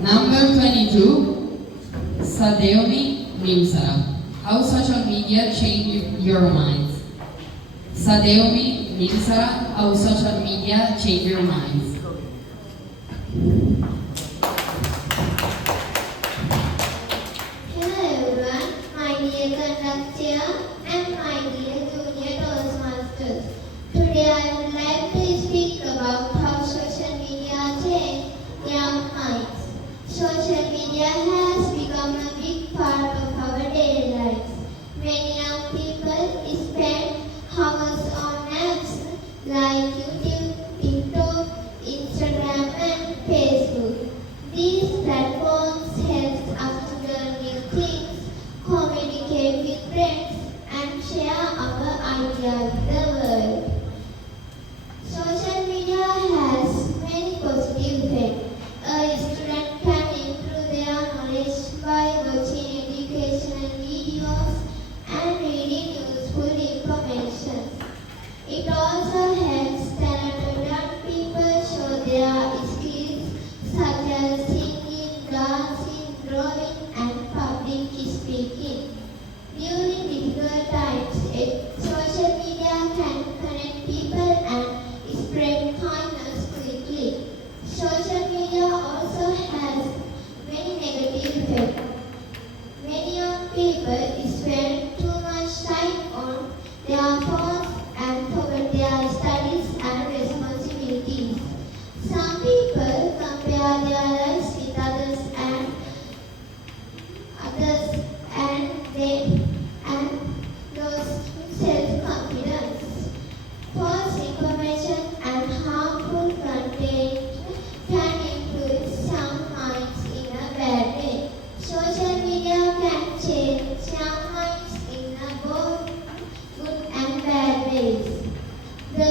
Number 22, Sadeomi Nimsara. How social media change your minds. Sadeomi Nimsara, how social media change your minds. Hello everyone, my dear conductor and my dear junior Toastmasters. Today I would like to speak about how social media changed young minds. Social media has become a big part of our daily lives. Many young people spend hours on apps like YouTube, TikTok, Instagram and Facebook. These platforms help us to learn new things, communicate with friends and share our ideas with the world. Social media has many positive effects. A student can improve their knowledge by watching educational videos and reading useful information. It also helps talented young people show their skills such as singing, dancing, drawing and public speaking. During difficult times, social media can connect people and spread kindness quickly. Social media also has many negative effects. Many young people spend too much time on their phones and forget their studies and responsibilities. Some people compare their lives with others and lose self-confidence. False information and harmful content can influence young minds in a bad way. Social media can change young minds in both good and bad ways. The